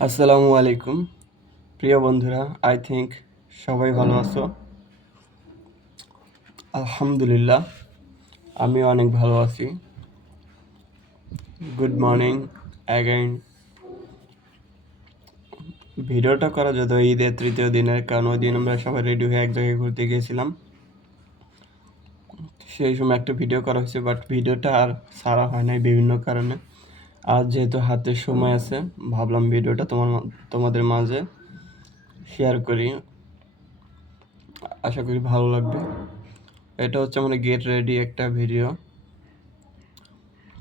আসসালামু আলাইকুম প্রিয় বন্ধুরা, আই থিঙ্ক সবাই ভালো আছো। আলহামদুলিল্লাহ, আমিও অনেক ভালো আছি। Good morning again. ভিডিওটা করা যেত ঈদের তৃতীয় দিনের, কারণ ওই দিন আমরা সবাই রেডি হয়ে এক জায়গায় ঘুরতে গিয়েছিলাম। সেই সময় একটা ভিডিও করা হয়েছে, বাট ভিডিওটা আর ছাড়া হয় নাই বিভিন্ন কারণে। আজ যেহেতু হাতে সময় আছে, ভাবলাম ভিডিওটা তোমাদের মাঝে শেয়ার করি। আশা করি ভালো লাগবে। এটা হচ্ছে আমার গেট রেডি একটা ভিডিও।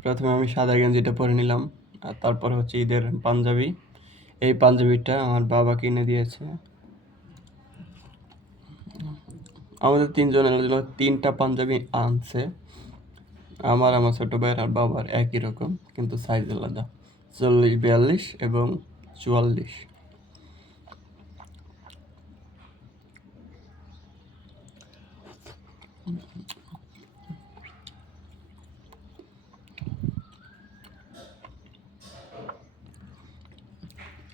প্রথমে আমি সাদা গেঞ্জিটা পরে নিলাম, আর তারপর হচ্ছে ঈদের পাঞ্জাবি। এই পাঞ্জাবিটা আমার বাবা কিনে দিয়েছে। আমাদের তিনজনের জন্য তিনটা পাঞ্জাবি আনছে। আমার ছোট ভাইয়ের আর বাবার একই রকম, কিন্তু সাইজ আলাদা, 40, 42 এবং 44।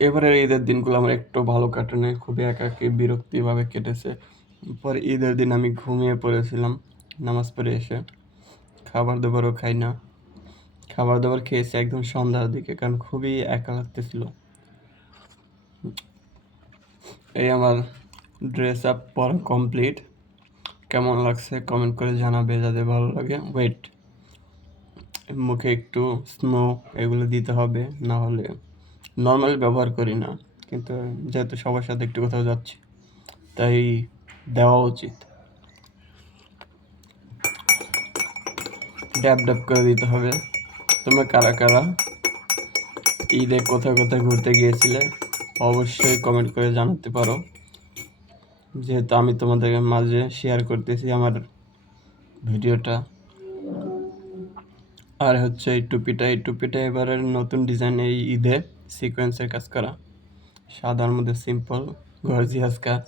এবারের ঈদের দিনগুলো আমার একটু ভালো কাটেনি, খুবই একাকী বিরক্তিভাবে কেটেছে। পরে ঈদের দিন আমি ঘুমিয়ে পড়েছিলাম নামাজ পড়ে এসে। খাবার দাবারও খাই না, খাবার দাবার খেয়েছি একদম সন্ধ্যার দিকে, কারণ খুবই একা লাগতেছিল। এই আমার ড্রেস আপ পরা কমপ্লিট। কেমন লাগছে কমেন্ট করে জানাবে যাদের ভালো লাগে। ওয়েট, মুখে একটু স্নো এগুলো দিতে হবে, না হলে নর্মালি ব্যবহার করি না, কিন্তু যেহেতু সবার সাথে একটু কোথাও যাচ্ছি তাই দেওয়া উচিত। ড্যাব ড্যাব করে দিতে হবে। তোমরা কারা কারা ঈদে কোথায় কোথায় ঘুরতে গিয়েছিলে অবশ্যই কমেন্ট করে জানাতে পারো, যেহেতু আমি তোমাদের মাঝে শেয়ার করতেছি আমার ভিডিওটা। আর হচ্ছে এই টুপিটা এবারের নতুন ডিজাইন, এই ঈদে সিকোয়েন্সের কাজ করা, সাদার মধ্যে সিম্পল গর্জিয়াস কাজ,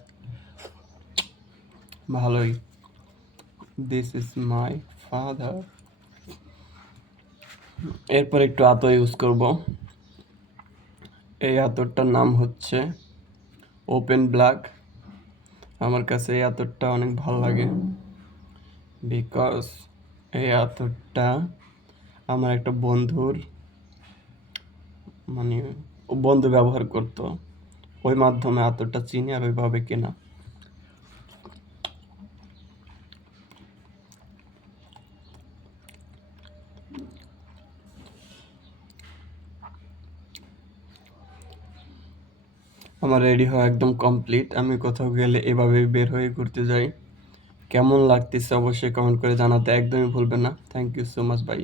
ভালোই। This is my father. এরপর একটু আতর ইউজ করব। এই আতরটার নাম হচ্ছে ওপেন ব্ল্যাক। আমার কাছে এই আতরটা অনেক ভালো লাগে, বিকজ এই আতরটা আমার একটা বন্ধুর, মানে বন্ধু ব্যবহার করতো, ওই মাধ্যমে আতরটা চিনি আর ওইভাবে কেনা। আমার রেডি হওয়া একদম কমপ্লিট। আমি কোথাও গেলে এভাবে বের হয়ে ঘুরতে যাই। কেমন লাগতেছে অবশ্যই কমেন্ট করে জানাতে একদমই ভুলবেন না। Thank you so much, by.